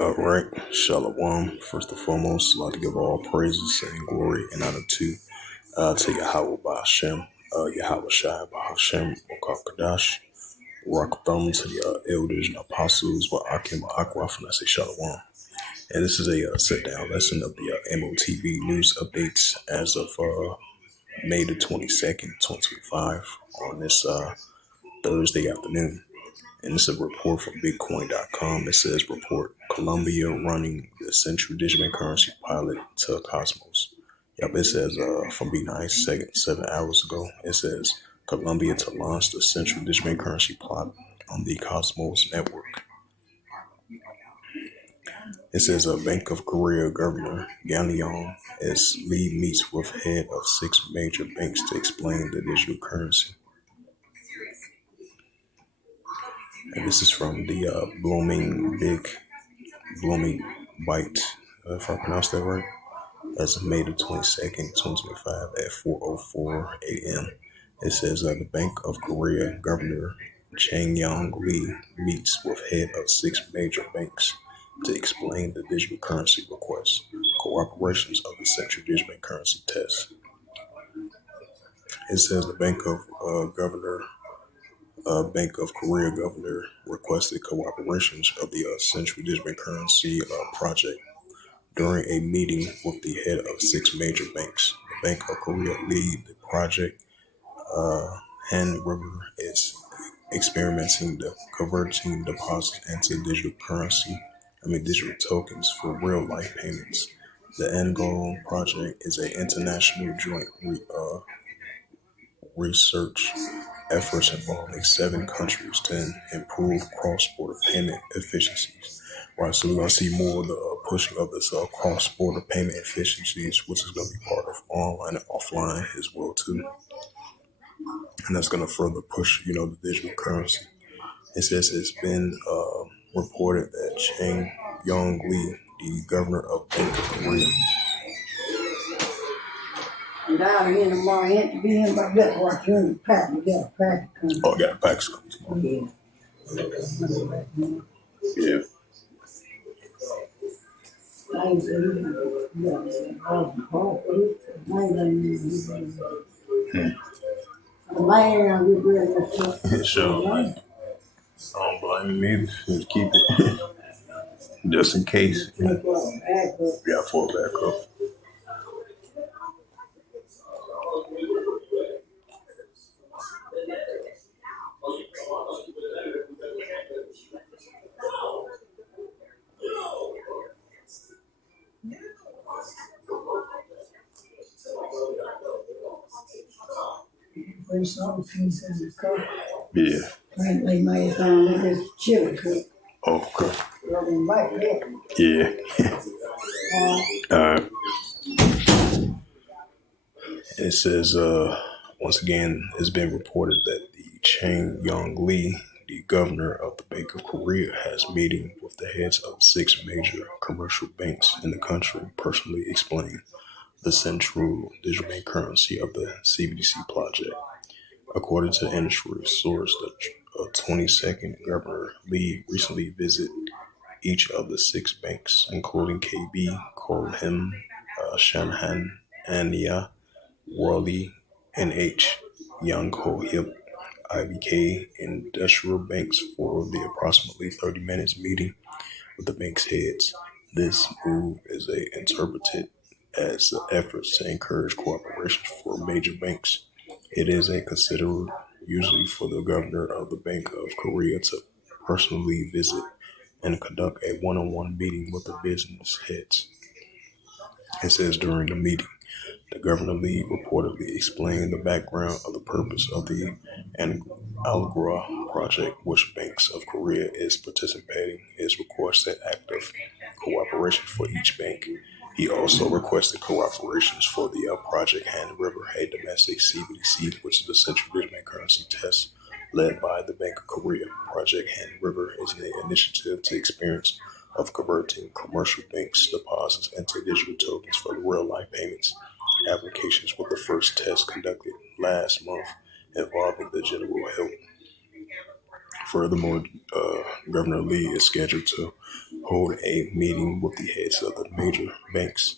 All right, Shalom. First and foremost, I'd like to give all praises and glory and honor to Yahweh Ba'Shem, Yahweh Shai Ba'Shem, Wakakadash, rock thumb to the elders and apostles, Wa'akim Aquaf, and I say Shalom. And this is a sit down lesson of the M.O.T.B news updates as of May the 22nd, 2025, on this Thursday afternoon. And this is a report from Bitcoin.com. It says, report Colombia running the central digital currency pilot to Cosmos. Yep, it says from B9 7 hours ago, it says Colombia to launch the central digital currency pilot on the Cosmos network. It says a Bank of Korea Governor Galeon as lead meets with head of 6 major banks to explain the digital currency. And this is from the Blooming Bite, if I pronounced that right. As of May the 22nd, 2025 at 4:04 a.m. It says the Bank of Korea Governor Chang Yong Lee meets with head of 6 major banks to explain the digital currency request, cooperations of the central digital currency test. It says the Bank of Korea Governor requested cooperations of the central digital currency project during a meeting with the head of 6 major banks. The Bank of Korea lead the project. Han River is experimenting the converting deposits into digital tokens for real life payments. The end goal project is an international joint research efforts involving 7 countries to improve cross-border payment efficiencies. Right, so we're going to see more of the pushing of this cross-border payment efficiencies, which is going to be part of online and offline as well too. And that's going to further push, the digital currency. It says it's been reported that Chang Yong Lee, the governor of Bank of Korea, Down in tomorrow, ain't to be in, but guess what? You in the pack, you got a pack coming. oh, got a pack coming tomorrow. Yeah. Yeah. I ain't say you got Sure, man. I don't blame me either. Just keep it. Just in case. Yeah, for back up. Bring some peas in the cup. Yeah. Lay my ass down with this chili cook. Okay. Yeah. Alright. It says, once again, it's been reported that the Chang Yong Lee, the governor of the Bank of Korea, has meeting with the heads of 6 major commercial banks in the country, personally explain the central digital currency of the CBDC project. According to industry source, the 22nd Governor Lee recently visited each of the 6 banks, including KB, Kolhim, Shanhan, Ania, Worley, NH, Yanko Hip, IBK, industrial banks for the approximately 30 minutes meeting with the bank's heads. This move is interpreted as efforts to encourage cooperation for major banks. It is a considered usually for the governor of the Bank of Korea to personally visit and conduct a one-on-one meeting with the business heads. It says during the meeting, the governor Lee reportedly explained the background of the purpose of the Algora project, which Banks of Korea is participating, is requested active cooperation for each bank. He also requested cooperations for the Project Han River, a domestic CBDC, which is the central digital currency test led by the Bank of Korea. Project Han River is an initiative to experience of converting commercial banks' deposits into digital tokens for real-life payments applications, with the first test conducted last month involving the General Health Furthermore, Governor Lee is scheduled to hold a meeting with the heads of the major banks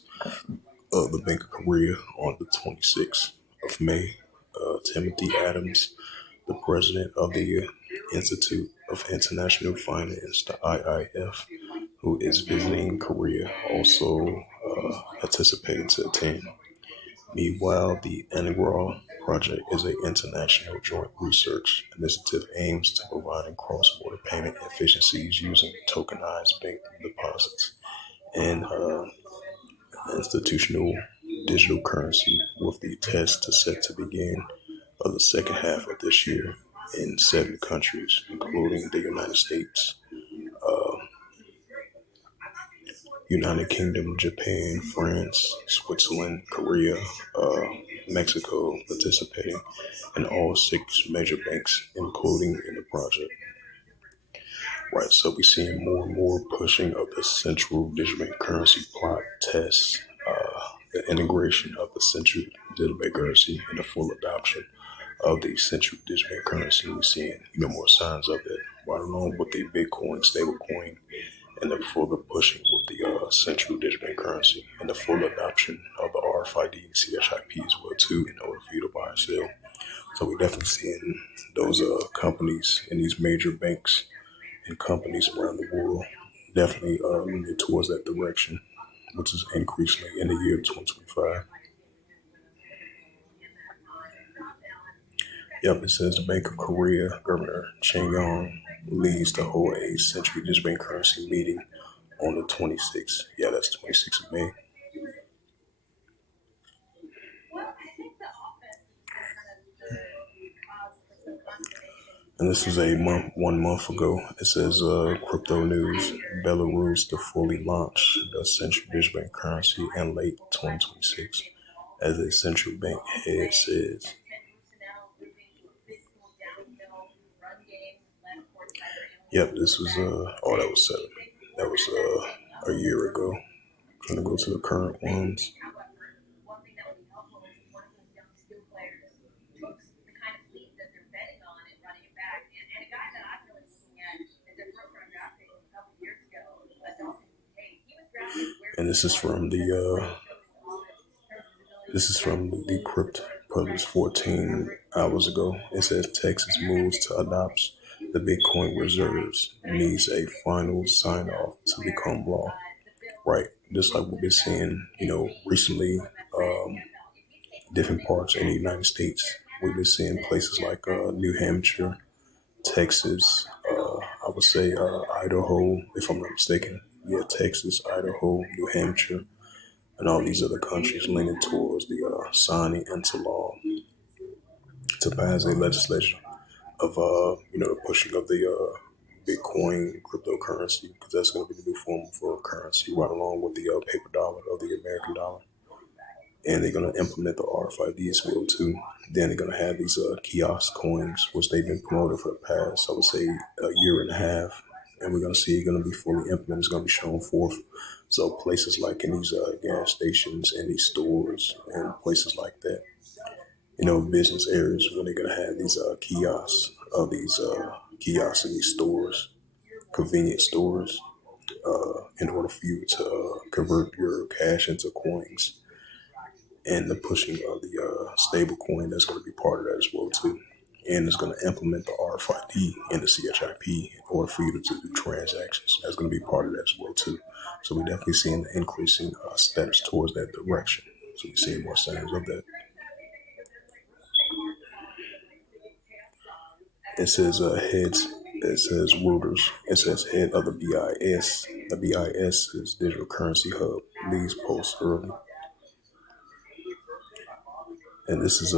of the Bank of Korea on the 26th of May. Timothy Adams, the president of the Institute of International Finance, the IIF, who is visiting Korea, also anticipated to attend. Meanwhile, the Integral Project is an international joint research initiative aims to provide cross-border payment efficiencies using tokenized bank deposits and institutional digital currency, with the test to set to begin of the second half of this year in 7 countries, including the United States, United Kingdom, Japan, France, Switzerland, Korea, Mexico participating, and all 6 major banks, including in the project. Right, so we're seeing more and more pushing of the central digital currency plot tests, the integration of the central digital currency, and the full adoption of the central digital currency. We're seeing more signs of that, right along with the Bitcoin stablecoin and the further pushing with the central digital currency and the full adoption of the RFID and CHIP as well too, in order for you to buy and sell. So we're definitely seeing those companies and these major banks and companies around the world definitely moving towards that direction, which is increasingly in the year 2025. Yep, it says the Bank of Korea Governor Chang Yong leads to hold a central digital currency meeting on the 26th. Yeah, that's 26th of May. And this was a month, 1 month ago. It says crypto news: Belarus to fully launch the central digital currency in late 2026, as a central bank head says. Yep, this was that was that was a year ago. Trying to go to the current ones. And this is from the Decrypt, published 14 hours ago. It says Texas moves to adopt the Bitcoin reserves, needs a final sign off to become law. Right, just like we've been seeing, recently, different parts in the United States. We've been seeing places like New Hampshire, Texas, I would say Idaho, if I'm not mistaken. Yeah, Texas, Idaho, New Hampshire, and all these other countries leaning towards the signing into law to pass a legislation of the pushing of the Bitcoin cryptocurrency, because that's going to be the new form for currency, right along with the paper dollar or the American dollar. And they're going to implement the RFID as well too. Then they're going to have these kiosk coins, which they've been promoting for the past, I would say, a year and a half. And we're going to see it going to be fully implemented. It's going to be shown forth. So places like in these gas stations and these stores and places like that, business areas, when they're going to have these kiosks of these kiosks in these stores, convenience stores, in order for you to convert your cash into coins, and the pushing of the stable coin that's going to be part of that as well too. And it's going to implement the RFID and the CHIP in order for you to do transactions. That's going to be part of that as well too. So we're definitely seeing the increasing steps towards that direction. So we're seeing more signs of that. It says heads. It says Reuters. It says head of the BIS. The BIS is Digital Currency Hub. Leads post early. And this is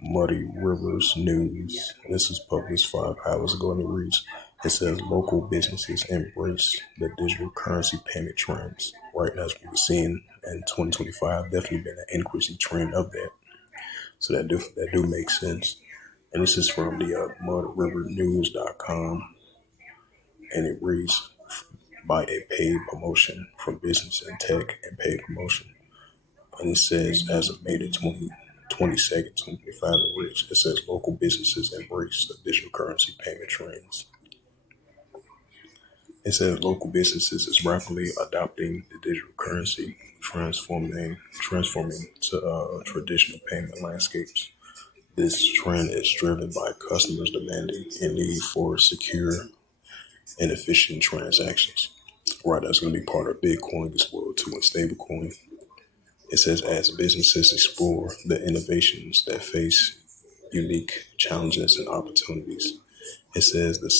Muddy Rivers News. This was published 5 hours ago, and it reads, it says local businesses embrace the digital currency payment trends. Right now, as we've seen in 2025, definitely been an increasing trend of that. So that do make sense. And this is from the mudrivernews.com, and it reads, by a paid promotion from business and tech and paid promotion. And it says, as of May the 22nd, 2025 in which it says local businesses embrace the digital currency payment trends. It says local businesses is rapidly adopting the digital currency, transforming to traditional payment landscapes. This trend is driven by customers demanding a need for secure and efficient transactions. Right, that's going to be part of Bitcoin as well too, and stablecoin. It says as businesses explore the innovations that face unique challenges and opportunities. It says the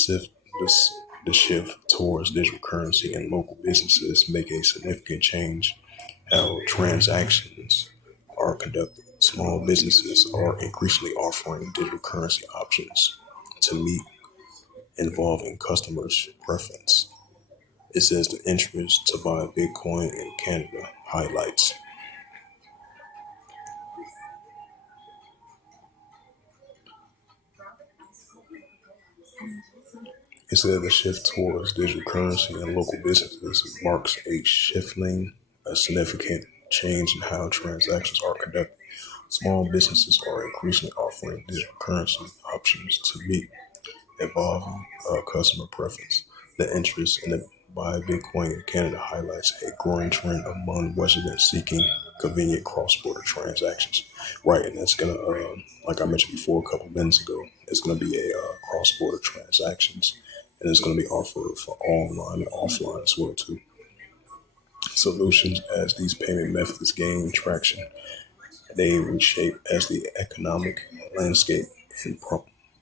shift towards digital currency and local businesses make a significant change how transactions are conducted. Small businesses are increasingly offering digital currency options to meet evolving customers' preference. It says the interest to buy Bitcoin in Canada highlights. It said the shift towards digital currency and local businesses marks a significant change in how transactions are conducted. Small businesses are increasingly offering digital currency options to meet evolving customer preference. The interest in the buy Bitcoin in Canada highlights a growing trend among residents seeking convenient cross-border transactions. Right, and that's gonna, like I mentioned before a couple minutes ago, it's gonna be a cross-border transactions, and it's gonna be offered for online and offline as well too. Solutions as these payment methods gain traction, they reshape as the economic landscape and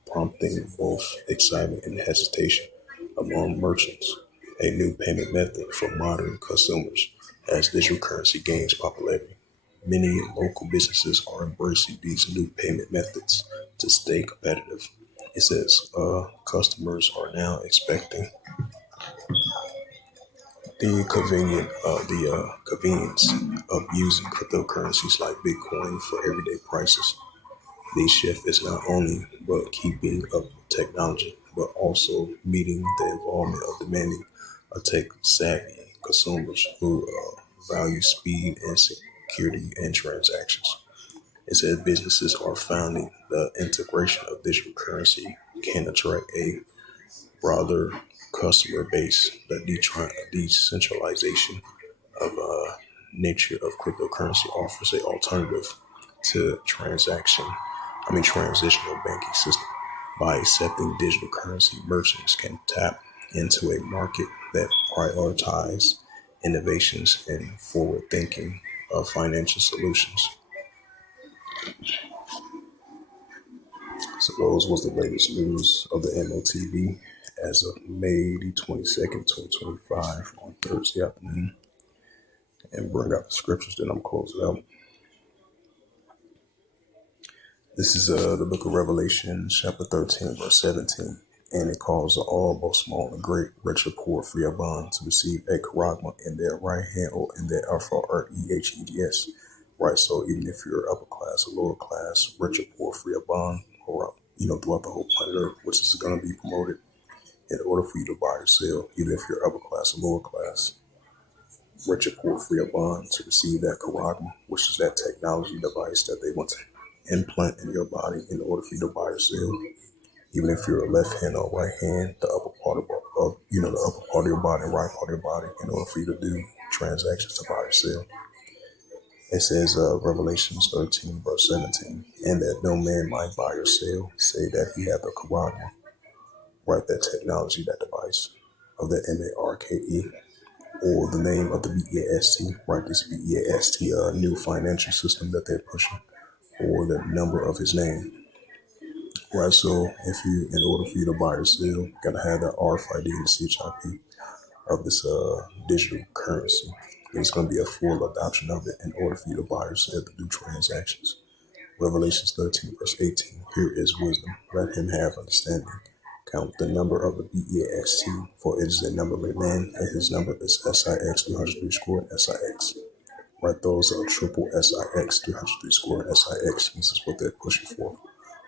prompting both excitement and hesitation among merchants. A new payment method for modern consumers as digital currency gains popularity. Many local businesses are embracing these new payment methods to stay competitive. It says customers are now expecting the convenience of using cryptocurrencies like Bitcoin for everyday prices. This shift is not only but keeping up with technology, but also meeting the involvement of demanding tech savvy consumers who value speed and security in transactions. It says businesses are finding the integration of digital currency can attract a broader customer base. The decentralization of nature of cryptocurrency offers a alternative to transitional banking system. By accepting digital currency, merchants can tap into a market that prioritizes innovations and forward thinking of financial solutions. So those was the latest news of the M.O.T.B as of May the 22nd, 2025 on Thursday afternoon, and bring out the scriptures, then I'm closing out. This is the book of Revelation, chapter 13, verse 17. And it calls all, both small and great, rich or poor, free or bond, to receive a charagma in their right hand or in their REHEDS. Right, so even if you're upper class or lower class, rich or poor, free or bond, or throughout the whole planet Earth, which is going to be promoted in order for you to buy or sell, even if you're upper class or lower class, rich or poor, free or bond, to receive that charagma, which is that technology device that they want to implant in your body in order for you to buy or sell. Even if you're a left hand or right hand, the upper part of the upper part of your body, right part of your body, in order for you to do transactions to buy or sell. It says Revelations 13, verse 17, and that no man might buy or sell, say that he hath a charagma, right? That technology, that device of the M.A.R.K.E, or the name of the BEAST, right? This BEAST new financial system that they're pushing, or the number of his name. Right, so in order for you to buy or sell, you gotta have the RFID and CHIP of this digital currency. And it's gonna be a full adoption of it in order for you to buy or sell to do transactions. Revelations 13, verse 18. Here is wisdom. Let him have understanding. Count the number of the BEAST, for it is a number of a man, and his number is SIX 303 score SIX. Right, those are triple SIX 303 score SIX. This is what they're pushing for.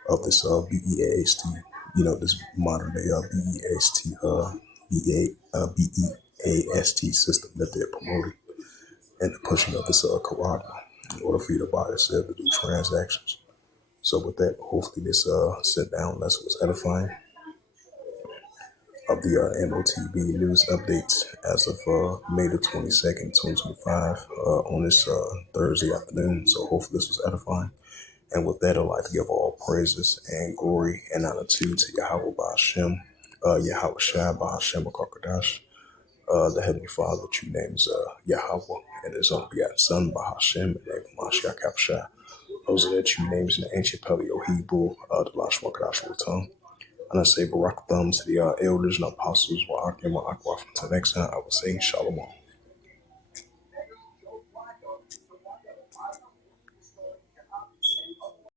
Of this BEAST, this modern day BEAST system that they're promoting and the pushing of this charagma. in order for you to buy or sell to do transactions. So with that, hopefully this sit down lesson was edifying of the M.O.T.B news updates as of May the 22nd, 2025 on this Thursday afternoon. So hopefully this was edifying. And with that, I'd like to give all praises and glory and honor to Yahweh Ba'Shem, Yahweh Shai Ba'Shem Akakadash, the Heavenly Father, that you name is Yahweh, and His only begotten Son, Bahashem, and name Mashiach Kapshah. Those are the two names in the ancient Paleo Hebrew, the Lashma Kadash tongue. And I say Barak Thumbs to the elders and apostles, Wa'akim, Wa'akwa, from to the next time, I will say Shalom.